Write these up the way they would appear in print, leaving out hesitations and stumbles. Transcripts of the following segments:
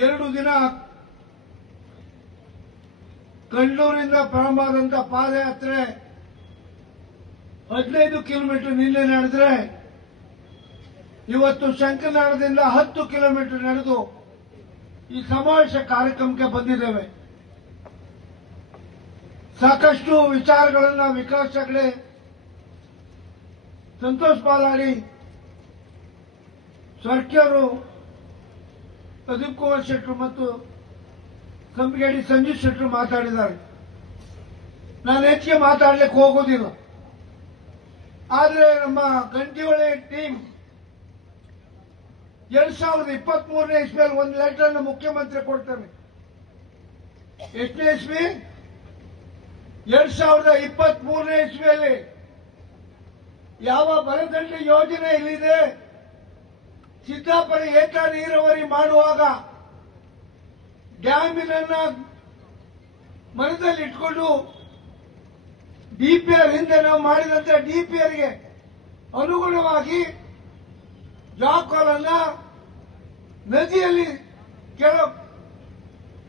2 ದಿನ ಕಣ್ಣೂರಿಂದ ಪ್ರಾರಂಭವಾದಂತಹ ಪಾದಯಾತ್ರೆ 15 ಕಿಲೋಮೀಟರ್ ನಿನ್ನೆ ನಡೆದ್ರೆ ಇವತ್ತು ಶಂಕರನಾಳದಿಂದ 10 ಕಿಲೋಮೀಟರ್ ನಡೆದು ಈ ಸಮಾವೇಶ ಕಾರ್ಯಕ್ರಮಕ್ಕೆ ಬಂದಿದ್ದೇವೆ. ಸಾಕಷ್ಟು ವಿಚಾರಗಳನ್ನ ವಿಕಾಸ್ ಹೆಗಡೆ, ಸಂತೋಷ್ ಬಾಲಾಡಿ, ಸರ್ಕಿಯವರು, ಪ್ರದೀಪ್ ಕುಮಾರ್ ಶೆಟ್ಟರು ಮತ್ತು ಸಂಪಿಗೆಡಿ ಸಂಜೀವ್ ಶೆಟ್ಟರು ಮಾತಾಡಿದ್ದಾರೆ. ನಾನು ಹೆಚ್ಚಿಗೆ ಮಾತಾಡಲಿಕ್ಕೆ ಹೋಗೋದಿಲ್ಲ. ಆದರೆ ನಮ್ಮ ಗಂಟಿಹೊಳೆ ಟೀಮ್ 2023ನೇ ಇಸ್ವಿಯಲ್ಲಿ ಒಂದು ಲೆಟರ್ ಅನ್ನು ಮುಖ್ಯಮಂತ್ರಿ ಕೊಡ್ತಾರೆ. ಎಷ್ಟನೇ ಇಸ್ವಿ? 2023ನೇ ಇಸ್ವಿಯಲ್ಲಿ ಯಾವ ಬರದಂಡ ಯೋಜನೆ ಇಲ್ಲಿದೆ, ಸಿದ್ದಾಪುರ ಏತ ನೀರಾವರಿ ಮಾಡುವಾಗ ಡ್ಯಾಮಿನನ್ನ ಮನದಲ್ಲಿ ಇಟ್ಕೊಂಡು ಡಿಪಿಆರ್ ಹಿಂದೆ ನಾವು ಮಾಡಿದಂತ ಡಿಪಿಆರ್ಗೆ ಅನುಗುಣವಾಗಿ ಜಾಕೋಲನ್ನ ನದಿಯಲ್ಲಿ ಕೆಳ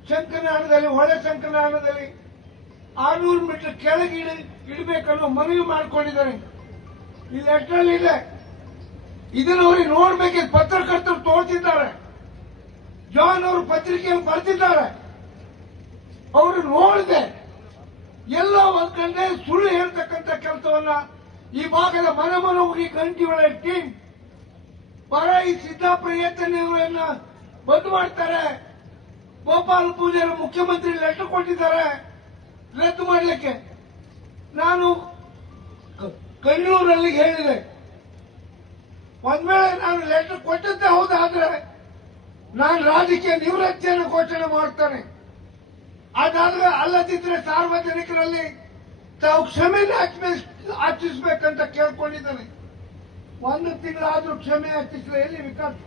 ಶಂಕರನಾಳದಲ್ಲಿ, ಹೊಳೆ ಶಂಕರನಾಳದಲ್ಲಿ 600 ಮೀಟರ್ ಕೆಳಗೆ ಇಡಬೇಕನ್ನೋ ಮನವಿ ಮಾಡಿಕೊಂಡಿದ್ದಾರೆ. ಈ ಲೆಟರ್ ಇದೆ. ಇದನ್ನು ಅವ್ರಿಗೆ ನೋಡ್ಬೇಕಿದ್ ಪತ್ರಕರ್ತರು ತೋರಿಸಿದ್ದಾರೆ. ಜಾನ್ ಅವರು ಪತ್ರಿಕೆಯಲ್ಲಿ ಬರೆದಿದ್ದಾರೆ. ಅವರು ನೋಡಿದೆ ಎಲ್ಲ ಒಂದ್ ಕಡೆ ಸುಳ್ಳು ಹೇಳ್ತಕ್ಕಂಥ ಕೆಲಸವನ್ನ ಈ ಭಾಗದ ಮನೆ ಹೋಗಿ ಗಂಟಿಹೊಳೆ ಟೀಮ್ ಪರ ಈ ಸಿದ್ದಾಪುರ ಏತ ನೀರನ್ನ ಬಂದ್ ಮಾಡ್ತಾರೆ. ಗೋಪಾಲ ಪೂಜಾರಿ ಮುಖ್ಯಮಂತ್ರಿ ಲೆಟರ್ ಕೊಟ್ಟಿದ್ದಾರೆ ರದ್ದು ಮಾಡಲಿಕ್ಕೆ. ನಾನು ಕಣ್ಣೂರಲ್ಲಿ ಹೇಳಿದೆ, ಒಂದ್ ವೇಳೆ ನಾನು ಲೆಟರ್ ಕೊಟ್ಟದ್ದೇ ಹೌದಾದ್ರೆ ನಾನು ರಾಜಕೀಯ ನಿವೃತ್ತಿಯನ್ನು ಘೋಷಣೆ ಮಾಡ್ತಾನೆ. ಅದಾದ್ರೆ ಅಲ್ಲದಿದ್ರೆ ಸಾರ್ವಜನಿಕರಲ್ಲಿ ತಾವು ಕ್ಷಮೆ ಯಾಚಿಸಬೇಕಂತ ಕೇಳ್ಕೊಂಡಿದ್ದಾನೆ. 1 ತಿಂಗಳಾದ್ರೂ ಕ್ಷಮೆ ಯಾಚಿಸಲ. ಎಲ್ಲಿ ವಿಕಾಸ್?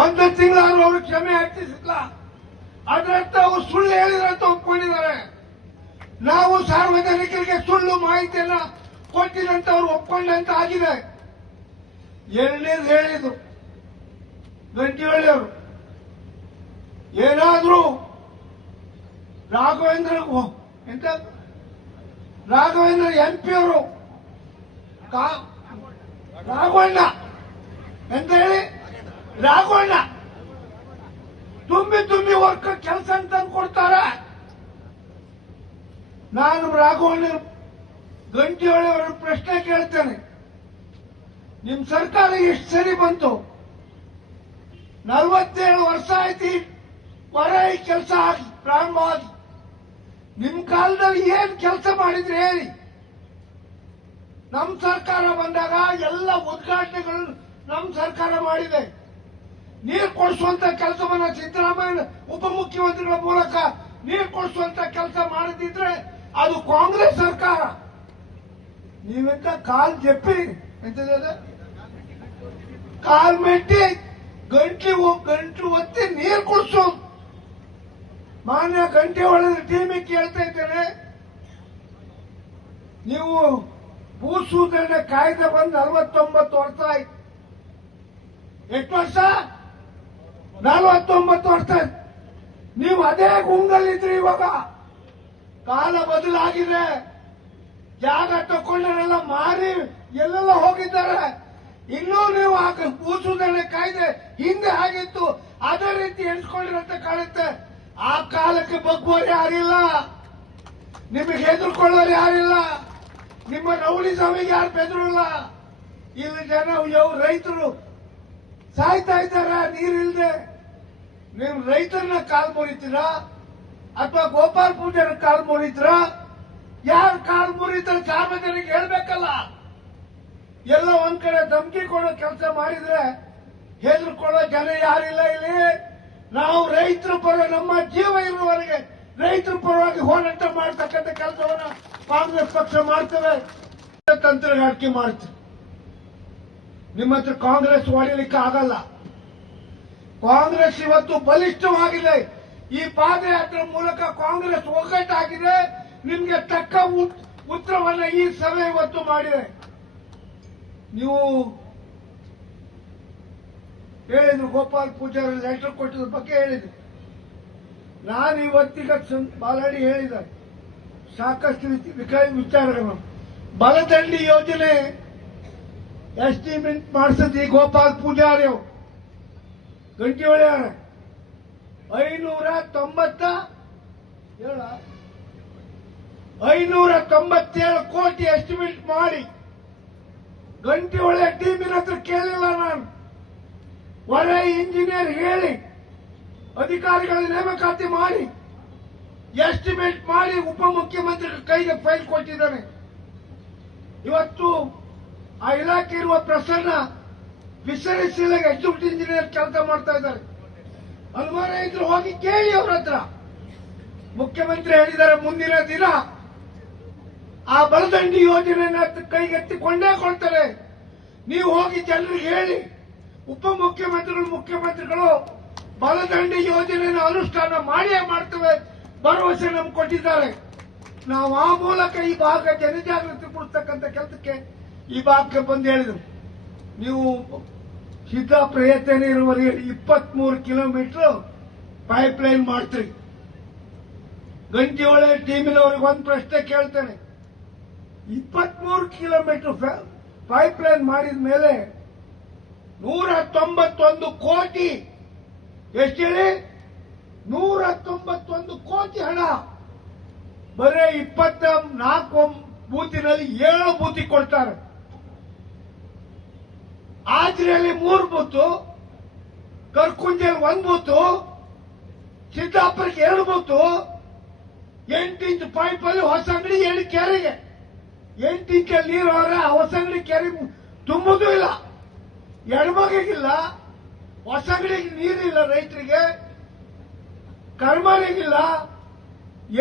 1 ತಿಂಗಳಾದ್ರೂ ಅವರು ಕ್ಷಮೆ ಯಾಚಿಸಿಲ್ಲ. ಅದರರ್ಥ ಅವರು ಸುಳ್ಳು ಹೇಳಿದ್ರಂತ ಒಪ್ಕೊಂಡಿದ್ದಾರೆ. ನಾವು ಸಾರ್ವಜನಿಕರಿಗೆ ಸುಳ್ಳು ಮಾಹಿತಿಯನ್ನ ಕೊಟ್ಟಿದಂತ ಅವರು ಒಪ್ಕೊಂಡಂತ ಆಗಿದೆ. ಎರಡನೇದು ಹೇಳಿದ್ರು ಗಂಟಿಹೊಳೆಯವರು, ಏನಾದ್ರೂ ರಾಘವೇಂದ್ರ MP ಅವರು ರಾಘವಣ್ಣ ಎಂತ ಹೇಳಿ ರಾಘವಣ್ಣ ತುಂಬಿ ವರ್ಕ್ ಕೆಲಸ ಅಂತ ಕೊಡ್ತಾರೆ. ನಾನು ರಾಘವಣ್ಣ ಗಂಟಿಹೊಳೆಯವರ ಪ್ರಶ್ನೆ ಕೇಳ್ತೇನೆ, ನಿಮ್ ಸರ್ಕಾರ ಎಷ್ಟು ಸರಿ ಬಂತು? 47 ವರ್ಷ ಆಯ್ತು ಹೊರ ಈ ಕೆಲಸ ಪ್ರಾರಂಭವಾಗಿ. ನಿಮ್ ಕಾಲದಲ್ಲಿ ಏನ್ ಕೆಲಸ ಮಾಡಿದ್ರೆ ಹೇಳಿ. ನಮ್ ಸರ್ಕಾರ ಬಂದಾಗ ಎಲ್ಲ ಉದ್ಘಾಟನೆಗಳು ನಮ್ ಸರ್ಕಾರ ಮಾಡಿದೆ. ನೀರು ಕೊಡಿಸುವಂತ ಕೆಲಸವನ್ನ ಸಿದ್ದರಾಮಯ್ಯ ಉಪಮುಖ್ಯಮಂತ್ರಿಗಳ ಮೂಲಕ ನೀರು ಕೊಡಿಸುವಂತ ಕೆಲಸ ಮಾಡದಿದ್ರೆ ಅದು ಕಾಂಗ್ರೆಸ್ ಸರ್ಕಾರ. ನೀವೆಂತ ಕಾಲ್ ಜಪ್ಪಿ ಎಂತದ ಕಾಲ್ ಮೆಟ್ಟಿ ಗಂಟು ಒತ್ತಿ ನೀರು ಕೊಡಿಸು. ಮಾನ್ಯ ಗಂಟಿಹೊಳೆ ಟೀಮಿಗೆ ಕೇಳ್ತಾ ಇದ್ದೇನೆ, ನೀವು ಭೂಸುಧಾರಣೆ ಕಾಯ್ದೆ ಬಂದು 49 ವರ್ಷ ಆಯ್ತು. ಎಷ್ಟು ವರ್ಷ? 49 ವರ್ಷ. ನೀವು ಅದೇ ಗುಂಗಲ್ಲಿದ್ರಿ. ಇವಾಗ ಕಾಲ ಬದಲಾಗಿದೆ. ಜಾಗ ತಕೊಂಡರೆಲ್ಲ ಮಾರಿ ಎಲ್ಲೆಲ್ಲ ಹೋಗಿದ್ದಾರೆ. ಇನ್ನೂ ನೀವು ಭೂಸುಧಾರಣೆ ಕಾಯ್ದೆ ಹಿಂದೆ ಆಗಿತ್ತು ಅದೇ ರೀತಿ ಎಣಿಸ್ಕೊಂಡಿರಂತ ಕಾಣುತ್ತೆ. ಆ ಕಾಲಕ್ಕೆ ಬಗ್ಗೋರು ಯಾರಿಲ್ಲ, ನಿಮಗೆ ಹೆದರ್ಕೊಳ್ಳೋರು ಯಾರಿಲ್ಲ, ನಿಮ್ಮ ರೌಡಿ ಸ್ವಾಮಿಗೆ ಯಾರು ಬೆದರಿಲ್ಲ. ಇಲ್ಲಿ ಜನ ರೈತರು ಸಾಯ್ತಾ ಇದ್ದಾರೆ ನೀರಿಲ್ಲದೆ. ನೀವು ರೈತರನ್ನ ಕಾಲ್ ಮುರಿತೀರಾ ಅಥವಾ ಗೋಪಾಲ್ ಪೂಜಾರ ಕಾಲ್ ಮುರಿತೀರಾ? ಯಾರು ಕಾಲ್ ಮುರಿತಾರೆ ಸಾರ್ವಜನಿಕ ಹೇಳ್ಬೇಕಲ್ಲ. ಎಲ್ಲ ಒಂದ್ ಕಡೆ ಧಮಕಿ ಕೊಡೋ ಕೆಲಸ ಮಾಡಿದ್ರೆ ಹೆದರ್ಕೊಳ್ಳೋ ಜನ ಯಾರಿಲ್ಲ ಇಲ್ಲಿ. ನಾವು ರೈತರ ಪರ ನಮ್ಮ ಜೀವ ಇರುವವರೆಗೆ ರೈತರ ಪರವಾಗಿ ಹೋರಾಟ ಮಾಡತಕ್ಕಂಥ ಕೆಲಸವನ್ನ ಕಾಂಗ್ರೆಸ್ ಪಕ್ಷ ಮಾಡ್ತೇವೆ. ತಂತ್ರಗಾರಿಕೆ ಮಾಡ್ತೇವೆ. ನಿಮ್ಮ ಹತ್ರ ಕಾಂಗ್ರೆಸ್ ಹೊಡಿಲಿಕ್ಕೆ ಆಗಲ್ಲ. ಕಾಂಗ್ರೆಸ್ ಇವತ್ತು ಬಲಿಷ್ಠವಾಗಿದೆ. ಈ ಪಾದಯಾತ್ರೆ ಮೂಲಕ ಕಾಂಗ್ರೆಸ್ ಒಗ್ಗಟ್ಟಾಗಿದೆ. ನಿಮ್ಗೆ ತಕ್ಕ ಉತ್ತರವನ್ನ ಈ ಸಭೆ ಇವತ್ತು ಮಾಡಿದೆ. ನೀವು ಹೇಳಿದ್ರು, ಗೋಪಾಲ್ ಪೂಜಾರಿ ಲೆಟರ್ ಕೊಟ್ಟಿದ ಬಗ್ಗೆ ಹೇಳಿದ್ರು. ನಾನು ಇವತ್ತಿಗ ಬಾಲಡಿ ಹೇಳಿದ್ದಾರೆ ಸಾಕಷ್ಟು ವಿಚಾರಗಳು. ಬಲದಂಡಿ ಯೋಜನೆ ಎಸ್ಟಿಮೇಟ್ ಮಾಡಿಸಿದ್ವಿ ಗೋಪಾಲ್ ಪೂಜಾರಿ ಅವರು ಗಂಟಿ ಹೊಳೆಯಾರ 597 ಕೋಟಿ ಎಸ್ಟಿಮೇಟ್ ಮಾಡಿ ಗಂಟಿ ಹೊಳೆ ಟೀಮಿನ ಹತ್ರ ಕೇಳಿಲ್ಲ. ನಾನು ಹೊರ ಇಂಜಿನಿಯರ್ ಹೇಳಿ ಅಧಿಕಾರಿಗಳ ನೇಮಕಾತಿ ಮಾಡಿ ಎಸ್ಟಿಮೇಟ್ ಮಾಡಿ ಉಪಮುಖ್ಯಮಂತ್ರಿ ಕೈಗೆ ಫೈಲ್ ಕೊಟ್ಟಿದ್ದಾನೆ. ಇವತ್ತು ಆ ಇಲಾಖೆ ಇರುವ ಪ್ರಸನ್ನ ಫಿಶರೀಸ್ ಎಕ್ಸಿಕ್ಯೂಟಿವ್ ಇಂಜಿನಿಯರ್ ಕೆಲಸ ಮಾಡ್ತಾ ಇದ್ದಾರೆ. ಅನುಮಾನ ಇದ್ರು ಹೋಗಿ ಕೇಳಿ ಅವ್ರ ಹತ್ರ. ಮುಖ್ಯಮಂತ್ರಿ ಹೇಳಿದ್ದಾರೆ ಮುಂದಿನ ದಿನ ಆ ಬಲದಂಡಿ ಯೋಜನೆಯನ್ನು ಕೈಗೆತ್ತಿಕೊಂಡೇ ಕೊಡ್ತಾರೆ. ನೀವು ಹೋಗಿ ಜನರಿಗೆ ಹೇಳಿ ಮುಖ್ಯಮಂತ್ರಿಗಳು ಬಲದಂಡಿ ಯೋಜನೆಯನ್ನು ಅನುಷ್ಠಾನ ಮಾಡಿಯೇ ಮಾಡ್ತೇವೆ ಭರವಸೆ ನಮ್ಗೆ ಕೊಟ್ಟಿದ್ದಾರೆ. ನಾವು ಆ ಮೂಲಕ ಈ ಭಾಗ ಜನಜಾಗೃತಿ ಕೊಡ್ತಕ್ಕಂಥ ಕೆಲಸಕ್ಕೆ ಈ ಭಾಗಕ್ಕೆ ಬಂದು ಹೇಳಿದ್ರು. ನೀವು ಸಿದ್ದಾಪುರ ಇರುವವರೆಗೆ 23 ಕಿಲೋಮೀಟರ್ ಪೈಪ್ ಲೈನ್ ಮಾಡ್ತೀರಿ. ಗಂಟಿಹೊಳೆ ಟೀಮಿನವ್ರಿಗೆ ಒಂದು ಪ್ರಶ್ನೆ ಕೇಳ್ತೇನೆ. 23 ಕಿಲೋಮೀಟರ್ ಪೈಪ್ ಲೈನ್ ಮಾಡಿದ ಮೇಲೆ 191 ಕೋಟಿ, ಎಷ್ಟು ಹೇಳಿ, 191 ಕೋಟಿ ಹಣ ಬರೇ 24 ಬೂತಿನಲ್ಲಿ 7 ಬೂತಿ ಕೊಡ್ತಾರೆ. ಆಜ್ರಿಯಲ್ಲಿ 3 ಬೂತು, ಕರ್ಕುಂಜಲ್ಲಿ 1 ಬೂತು, ಸಿದ್ದಾಪುರಕ್ಕೆ 2 ಬೂತು, 8 ಇಂಚ್ ಪೈಪ್ ಅಲ್ಲಿ ಹೊಸ ಅಂಗಡಿ 7 ಕೆರೆಗೆ 8 ಇಂಚಲ್ಲಿ ನೀರು ಹೊರ ಹೊಸ ಅಂಗಡಿ ಕೆರೆ ತುಂಬುದೂ ಇಲ್ಲ, ಎಡಮಗಿಗಿಲ್ಲ, ಹೊಸ ಅಂಗಡಿಗೆ ನೀರಿಲ್ಲ, ರೈತರಿಗೆ ಕರ್ಮರಿಗಿಲ್ಲ,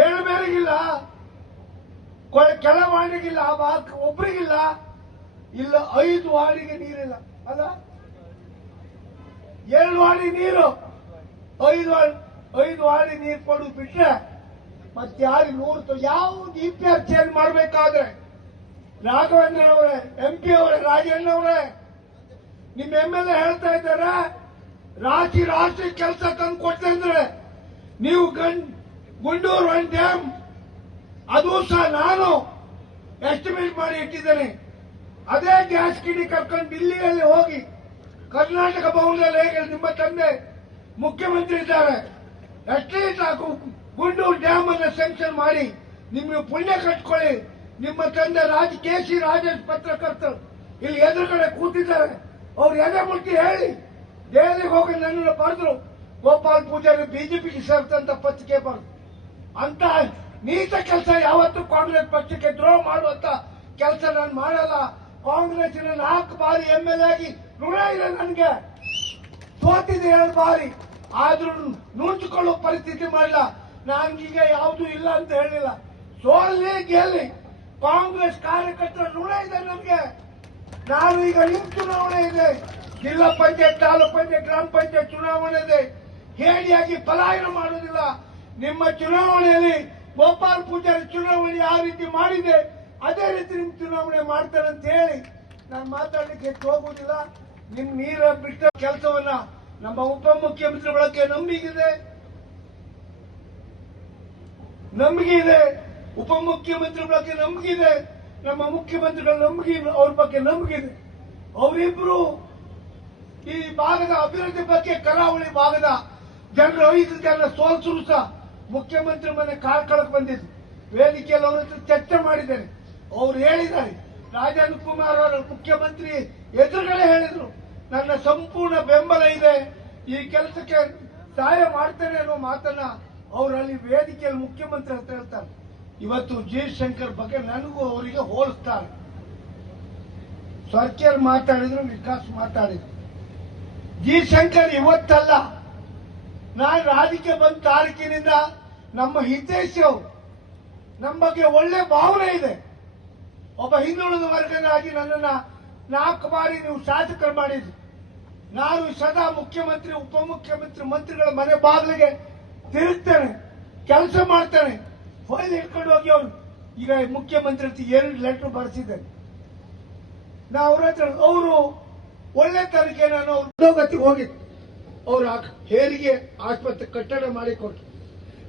ಏಳುಮೇರಿಗಿಲ್ಲ, ಕೆಳವಾಣಿಗಿಲ್ಲ, ಒಬ್ಬರಿಗಿಲ್ಲ, ಇಲ್ಲ 5 ವಾರ್ಡಿಗೆ ನೀರಿಲ್ಲ. ಅಲ್ಲ 7 ವಾರ್ಡಿ ನೀರು, 5 ವಾರ್ಡಿ ನೀರು ಕೊಡು ಬಿಟ್ರೆ ಮತ್ತೆ ಯಾರು 100 ಯಾವ್ದು ಇಪಿಆರ್ ಚೇಂಜ್ ಮಾಡಬೇಕಾದ್ರೆ ರಾಘವೇಂದ್ರ ಅವರೇ, MP ಅವರೇ, ರಾಜಣ್ಣ ಅವರೇ, ನಿಮ್ಮ MLA ಹೇಳ್ತಾ ಇದ್ದಾರೆ ರಾಷ್ಟ್ರೀಯ ಕೆಲಸ ತಂದು ಕೊಡ್ತಾ ಇದ್ರೆ ನೀವು ಗುಂಡೂರು 1 ಡ್ಯಾಮ್ ಅದು ಸಹ ನಾನು ಎಸ್ಟಿಮೇಟ್ ಮಾಡಿ ಇಟ್ಟಿದ್ದೇನೆ. ಅದೇ ಗ್ಯಾಸ್ ಕಿಡಿ ಕರ್ಕೊಂಡು ದಿಲ್ಲಿಯಲ್ಲಿ ಹೋಗಿ ಕರ್ನಾಟಕ ಭವನದಲ್ಲಿ ಹೇಗೆ ನಿಮ್ಮ ತಂದೆ ಮುಖ್ಯಮಂತ್ರಿ ಇದ್ದಾರೆ, ಅಟ್ಲೀಸ್ಟ್ ಗುಂಡೂರು ಡ್ಯಾಮ್ ಅನ್ನು ಸ್ಯಾಂಕ್ಷನ್ ಮಾಡಿ ನಿಮಗೆ ಪುಣ್ಯ ಕಟ್ಕೊಳ್ಳಿ. ನಿಮ್ಮ ತಂದೆ KC ರಾಜೇಶ್ ಪತ್ರಕರ್ತರು ಇಲ್ಲಿ ಎದುರುಗಡೆ ಕೂತಿದ್ದಾರೆ, ಅವ್ರು ಎದೆ ಮುಟ್ಟಿ ಹೇಳಿ ದೆಹಲಿಗೆ ಹೋಗಿ ನನ್ನನ್ನು ಬರೆದ್ರು, ಗೋಪಾಲ್ ಪೂಜಾರಿ ಬಿಜೆಪಿಗೆ ಸೇರ್ತಂತ ಪತ್ರಿಕೆ ಬರೆದು. ಅಂತ ನೀತ ಕೆಲಸ ಯಾವತ್ತೂ ಕಾಂಗ್ರೆಸ್ ಪಕ್ಷಕ್ಕೆ ದ್ರೋಹ ಮಾಡುವಂತ ಕೆಲಸ ನಾನು ಮಾಡಲ್ಲ. ಕಾಂಗ್ರೆಸ್ಸಿನ 4 ಬಾರಿ MLA ಆಗಿ ಋಣ ಇದೆ ನನಗೆ, ಸೋತಿದೆ 2 ಬಾರಿ, ಆದ್ರೂ ನುಣುಚಿಕೊಳ್ಳುವ ಪರಿಸ್ಥಿತಿ ಮಾಡಿಲ್ಲ. ನಾನೀಗ ಯಾವುದೂ ಇಲ್ಲ ಅಂತ ಹೇಳಿಲ್ಲ, ಸೋಲ್ಲಿ ಗೆಲ್ಲಿ ಕಾಂಗ್ರೆಸ್ ಕಾರ್ಯಕರ್ತರ ಋಣ ಇದೆ ನನಗೆ. ನಾನು ಈಗ ನಿಮ್ಮ ಚುನಾವಣೆ ಇದೆ, ಜಿಲ್ಲಾ ಪಂಚಾಯತ್, ತಾಲೂಕ್ ಪಂಚಾಯತ್, ಗ್ರಾಮ ಪಂಚಾಯತ್ ಚುನಾವಣೆ ಇದೆ, ಹೇಳಿಯಾಗಿ ಪಲಾಯನ ಮಾಡುವುದಿಲ್ಲ. ನಿಮ್ಮ ಚುನಾವಣೆಯಲ್ಲಿ ಗೋಪಾಲ್ ಪೂಜಾರಿ ಚುನಾವಣೆ ಯಾವ ರೀತಿ ಮಾಡಿದೆ ಅದೇ ರೀತಿ ನಿಮ್ ಚುನಾವಣೆ ಮಾಡ್ತಾರೆ ಅಂತ ಹೇಳಿ ನಾನು ಮಾತಾಡಲಿಕ್ಕೆ ಹೋಗುವುದಿಲ್ಲ. ನಿಮ್ ನೀರ ಬಿಟ್ಟ ಕೆಲಸವನ್ನ ನಮ್ಮ ಉಪಮುಖ್ಯಮಂತ್ರಿ ಬಳಕೆ ನಂಬಿಕೆ ಇದೆ, ಉಪಮುಖ್ಯಮಂತ್ರಿ ಬಳಕೆ ನಂಬಿಕೆ, ನಮ್ಮ ಮುಖ್ಯಮಂತ್ರಿಗಳ ನಂಬಿಕೆ, ಅವ್ರ ಬಗ್ಗೆ ನಂಬಿಕೆ ಇದೆ. ಅವರಿಬ್ರು ಈ ಭಾಗದ ಅಭಿವೃದ್ಧಿ ಬಗ್ಗೆ ಕರಾವಳಿ ಭಾಗದ ಜನರು 5 ಜನ ಸೋಲ್ಸರು ಸಹ ಮುಖ್ಯಮಂತ್ರಿ ಮನೆ ಕಾರ್ಕಳಕ್ಕೆ ಬಂದಿದ್ರು. ವೇದಿಕೆಯಲ್ಲಿ ಅವರ ಹತ್ರ ಚರ್ಚೆ ಮಾಡಿದ್ದೇನೆ. ಅವ್ರು ಹೇಳಿದ್ದಾರೆ, ರಾಜೇಂದ್ರ ಕುಮಾರ್ ಅವರ ಮುಖ್ಯಮಂತ್ರಿ ಎದುರುಗಡೆ ಹೇಳಿದ್ರು, ನನ್ನ ಸಂಪೂರ್ಣ ಬೆಂಬಲ ಇದೆ, ಈ ಕೆಲಸಕ್ಕೆ ಸಹಾಯ ಮಾಡ್ತೇನೆ ಅನ್ನೋ ಮಾತನ್ನ ಅವರಲ್ಲಿ ವೇದಿಕೆಯಲ್ಲಿ ಮುಖ್ಯಮಂತ್ರಿ ಅಂತ ಹೇಳ್ತಾರೆ. ಇವತ್ತು ಜಯಶಂಕರ್ ಬಗ್ಗೆ ನನಗೂ ಅವರಿಗೆ ಹೋಲಿಸ್ತಾರೆ. ಸರ್ಕಾರ ಮಾತಾಡಿದ್ರು, ವಿಕಾಸ್ ಮಾತಾಡಿದ್ರು. ಜಯಶಂಕರ್ ಇವತ್ತಲ್ಲ, ನಾನು ರಾಜಕೀಯ ಬಂದ ತಾರೀಕಿನಿಂದ ನಮ್ಮ ಹಿತೈಷಿ ಅವರು ನಮ್ಮ ಬಗ್ಗೆ ಒಳ್ಳೆ ಭಾವನೆ ಇದೆ. ಒಬ್ಬ ಹಿಂದುಳಿದ ವರ್ಗನಾಗಿ ನನ್ನನ್ನ 4 ಬಾರಿ ನೀವು ಶಾಸಕರು ಮಾಡಿದ್ರಿ. ನಾನು ಸದಾ ಮುಖ್ಯಮಂತ್ರಿ, ಉಪಮುಖ್ಯಮಂತ್ರಿ, ಮಂತ್ರಿಗಳ ಮನೆ ಬಾಗಿಲಿಗೆ ತಿರುಗ್ತೇನೆ, ಕೆಲಸ ಮಾಡ್ತೇನೆ. ಫೈಲ್ ಇಟ್ಕೊಂಡು ಹೋಗಿ ಅವರು ಈಗ ಮುಖ್ಯಮಂತ್ರಿ 2 ಲೆಟರ್ ಬರೆಸಿದ್ದೇನೆ. ನಾ ಅವ್ರ ಹತ್ರ, ಅವರು ಒಳ್ಳೆ ತನಿಖೆ ನಾನು ಉದ್ಯೋಗತಿಗೆ ಹೋಗಿತ್ತು. ಅವ್ರ ಹೇರಿಗೆ ಆಸ್ಪತ್ರೆ ಕಟ್ಟಡ ಮಾಡಿಕೊಟ್ಟು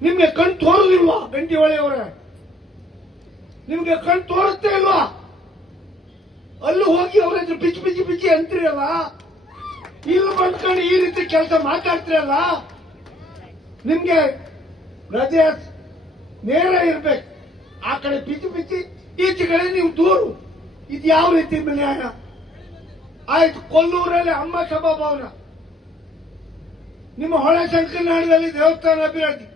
ನಿಮ್ಗೆ ಕಣ್ ತೋರುದಿಲ್ವಾ? ಗಂಟಿಹೊಳೆಯವರೇ, ನಿಮ್ಗೆ ಕಣ್ ತೋರುತ್ತೆ ಇಲ್ವಾ? ಅಲ್ಲೂ ಹೋಗಿ ಅವ್ರ ಹತ್ರ ಬಿಚ್ಚಿ ಬಿಚ್ಚಿ ಬಿಚ್ಚಿ ಅಂತೀರಲ್ಲ, ಇಲ್ಲಿ ಬಂದ್ಕೊಂಡು ಈ ರೀತಿ ಕೆಲಸ ಮಾತಾಡ್ತಿರಲ್ಲ, ನಿಮ್ಗೆ ಹೃದಯ ನೇರ ಇರ್ಬೇಕು. ಆ ಕಡೆ ಬಿಚ್ಚಿ ಬಿಚ್ಚಿ ಈಚೆ ಕಡೆ ನೀವು ದೂರು. ಇದು ಯಾವ ರೀತಿ ನ್ಯಾಯ? ಆಯ್ತು, ಕೊಲ್ಲೂರಲ್ಲಿ ಅಮ್ಮ ಸಭಾಭವನ, ನಿಮ್ಮ ಹೊಳೆ ಶಂಕರನಾಡದಲ್ಲಿ ದೇವಸ್ಥಾನ ಅಭಿವೃದ್ಧಿ,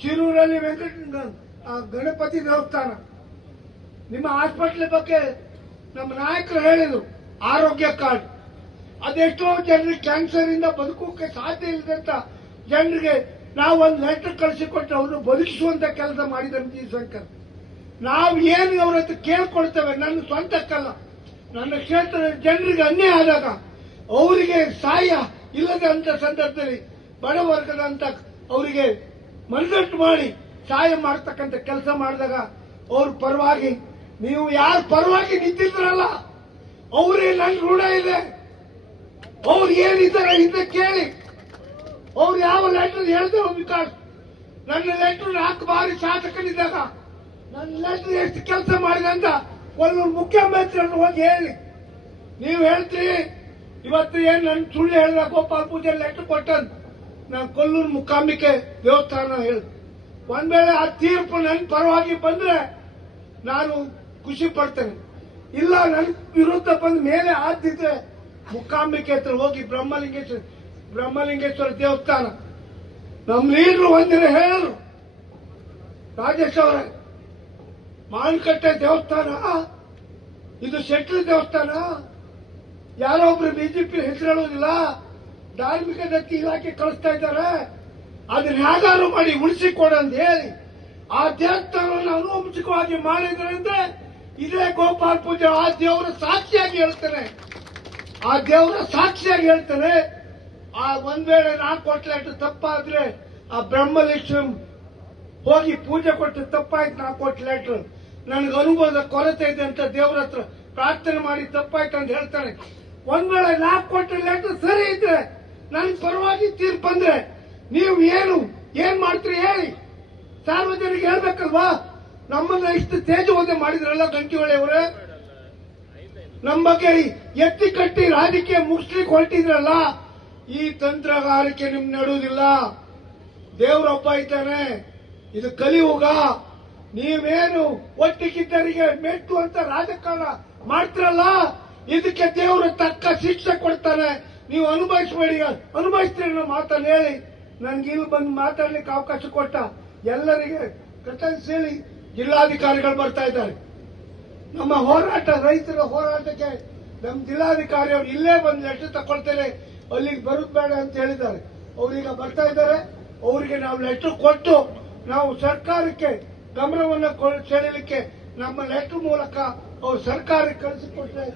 ಶಿರೂರಲ್ಲಿ ಗಣಪತಿ ದೇವಸ್ಥಾನ, ನಿಮ್ಮ ಹಾಸ್ಪಿಟಲ್ ಬಗ್ಗೆ ನಮ್ಮ ನಾಯಕರು ಹೇಳಿದ್ರು ಆರೋಗ್ಯ ಕಾರ್ಡ್. ಅದೆಷ್ಟೋ ಜನರಿಗೆ ಕ್ಯಾನ್ಸರ್ ಇಂದ ಬದುಕೋಕೆ ಸಾಧ್ಯ ಇಲ್ಲದಂತ ಜನರಿಗೆ ನಾವು ಒಂದು ಲೆಟರ್ ಕಳಿಸಿಕೊಟ್ಟು ಅವರು ಬದುಕಿಸುವಂತ ಕೆಲಸ ಮಾಡಿದಂತ ಶಂಕರ್. ನಾವು ಏನು ಅವ್ರ ಹತ್ರ ಕೇಳ್ಕೊಳ್ತೇವೆ, ನನ್ನ ಸ್ವಂತಕ್ಕಲ್ಲ, ನನ್ನ ಕ್ಷೇತ್ರದ ಜನರಿಗೆ ಅನ್ಯಾಯ ಆದಾಗ ಅವರಿಗೆ ಸಹಾಯ ಇಲ್ಲದಂತ ಸಂದರ್ಭದಲ್ಲಿ ಬಡವರ್ಗದಂತ ಅವರಿಗೆ ಮನಗಟ್ಟು ಮಾಡಿ ಸಹಾಯ ಮಾಡತಕ್ಕಂಥ ಕೆಲಸ ಮಾಡಿದಾಗ ಅವ್ರ ಪರವಾಗಿ ನೀವು ಯಾರ ಪರವಾಗಿ ನಿಂತಿದ್ರಲ್ಲ ಅವರೇ ನನ್ನ ಋಣ ಇದೆ. ಅವ್ರು ಏನಿದ್ದಾರೆ ಹಿಂದೆ ಕೇಳಿ. ಅವ್ರು ಯಾವ ಲೆಟರ್ ಹೇಳಿದ್ರು ವಿಕಾಸ್, ನನ್ನ ಲೆಟರ್ 4 ಬಾರಿ ಶಾಸಕನಿದ್ದಾಗ ನನ್ನ ಲೆಟರ್ ಎಷ್ಟು ಕೆಲಸ ಮಾಡಿದೆ ಅಂತ ಕೊಲ್ಲೂರು ಮುಖ್ಯಮಂತ್ರಿಯನ್ನು ಹೋಗಿ ಹೇಳಿ. ನೀವು ಹೇಳ್ತೀರಿ ಇವತ್ತು ಏನ್ ನನ್ನ ಸುಳ್ಳು ಹೇಳಿದ ಗೋಪಾಲ್ ಪೂಜೆ ಲೆಟರ್ ಕೊಟ್ಟಂತ. ನಾನು ಕೊಲ್ಲೂರು ಮುಕಾಂಬಿಕೆ ದೇವಸ್ಥಾನ ಹೇಳಿದೆ. ಒಂದ್ ವೇಳೆ ಆ ತೀರ್ಪು ನನ್ನ ಪರವಾಗಿ ಬಂದ್ರೆ ನಾನು ಖುಷಿ ಪಡ್ತೇನೆ. ಇಲ್ಲ ನನ್ನ ವಿರುದ್ಧ ಬಂದ ಮೇಲೆ ಆದ್ದಿದ್ರೆ ಮುಕಾಂಬಿಕೆ ಹತ್ರ ಹೋಗಿ ಬ್ರಹ್ಮಲಿಂಗೇಶ್ವರ ದೇವಸ್ಥಾನ ನಮ್ಮ ಲೀಡರ್ ಒಂದಿನ ಹೇಳಿದ್ರು, ರಾಜೇಶ್ ಅವರೇ, ಮಾವಿನಕಟ್ಟೆ ದೇವಸ್ಥಾನ ಇದು ಶೆಟ್ಟಿ ದೇವಸ್ಥಾನ, ಯಾರೋ ಒಬ್ರು ಬಿಜೆಪಿ ಹೆಸರು ಹೇಳುವುದಿಲ್ಲ, ಧಾರ್ಮಿಕ ದತ್ತಿ ಇಲಾಖೆ ಕಳಿಸ್ತಾ ಇದ್ದಾರೆ, ಅದನ್ನ ಹೇಗಾರು ಮಾಡಿ ಉಳಿಸಿಕೊಡ ಅಂತ ಹೇಳಿ ಆ ದೇವಸ್ಥಾನವನ್ನು ಅನುವಂಶಿಕವಾಗಿ ಮಾಡಿದ್ರೆ ಅಂದ್ರೆ ಇದೇ ಗೋಪಾಲ್ ಪೂಜೆ ಆ ದೇವರ ಸಾಕ್ಷಿಯಾಗಿ ಹೇಳ್ತಾನೆ. ಆ ಒಂದ್ ವೇಳೆ 4 ಕೊಟ್ಟ ಲೆಟರ್ ತಪ್ಪಾದ್ರೆ ಆ ಬ್ರಹ್ಮಲಿಂಗೇಶ್ವರ ಹೋಗಿ ಪೂಜೆ ಕೊಟ್ಟು ತಪ್ಪಾಯ್ತು, 4 ಕೊಟ್ಟ ಲೆಟರ್ ನನಗೆ ಅನುಭವದ ಕೊರತೆ ಇದೆ ಅಂತ ದೇವರ ಹತ್ರ ಪ್ರಾರ್ಥನೆ ಮಾಡಿ ತಪ್ಪಾಯ್ತು ಅಂತ ಹೇಳ್ತಾನೆ. ಒಂದ್ ವೇಳೆ 4 ಕೊಟ್ಟ ಲೆಟರ್ ಸರಿ ಇದ್ರೆ ನನ್ನ ಪರವಾಗಿ ತೀರ್ಪು ಬಂದ್ರೆ ನೀವು ಏನ್ ಮಾಡ್ತೀರಿ ಹೇಳಿ? ಸಾರ್ವಜನಿಕ ಹೇಳ್ಬೇಕಲ್ವಾ? ನಮ್ಮನ್ನ ಇಷ್ಟು ತೇಜೋವಧೆ ಮಾಡಿದ್ರಲ್ಲ ಗಂಟಿಹೊಳೆಯವರೇ, ನಮ್ಮ ಬಗ್ಗೆ ಎತ್ತಿ ಕಟ್ಟಿ ರಾಜಕೀಯ ಮುಗಿಸ್ಲಿಕ್ಕೆ ಹೊರಟಿದ್ರಲ್ಲ, ಈ ತಂತ್ರಗಾರಿಕೆ ನಿಮ್ ನಡುವುದಿಲ್ಲ. ದೇವರೊಬ್ಬ ಇದ್ದಾನೆ, ಇದು ಕಲಿಯುಗ. ನೀವೇನು ಒಟ್ಟಿಗಿದ್ದರಿಗೆ ಮೆಟ್ಟು ಅಂತ ರಾಜಕಾರಣ ಮಾಡ್ತಿರಲ್ಲ, ಇದಕ್ಕೆ ದೇವರು ತಕ್ಕ ಶಿಕ್ಷೆ ಕೊಡ್ತಾನೆ. ನೀವು ಅನುಭವಿಸ್ತೀರಿ ಅನ್ನೋ ಮಾತನ್ನು ಹೇಳಿ ನನ್ಗೆ ಇಲ್ಲಿ ಬಂದು ಮಾತಾಡ್ಲಿಕ್ಕೆ ಅವಕಾಶ ಕೊಟ್ಟ ಎಲ್ಲರಿಗೆ ಕೃತಜ್ಞತೆ ಹೇಳಿ ಜಿಲ್ಲಾಧಿಕಾರಿಗಳು ಬರ್ತಾ ಇದ್ದಾರೆ. ನಮ್ಮ ಹೋರಾಟ, ರೈತರ ಹೋರಾಟಕ್ಕೆ ನಮ್ಮ ಜಿಲ್ಲಾಧಿಕಾರಿ ಅವರು ಇಲ್ಲೇ ಬಂದು ಲೆಟರ್ ತಗೊಳ್ತೇನೆ, ಅಲ್ಲಿಗೆ ಬರುದು ಬೇಡ ಅಂತ ಹೇಳಿದ್ದಾರೆ. ಅವ್ರೀಗ ಬರ್ತಾ ಇದ್ದಾರೆ. ಅವರಿಗೆ ನಾವು ಲೆಟರ್ ಕೊಟ್ಟು ನಾವು ಸರ್ಕಾರಕ್ಕೆ ಗಮನವನ್ನು ಸೆಳೆಯಲಿಕ್ಕೆ ನಮ್ಮ ಲೆಟರ್ ಮೂಲಕ ಅವ್ರು ಸರ್ಕಾರಕ್ಕೆ ಕಳಿಸಿಕೊಟ್ರೆ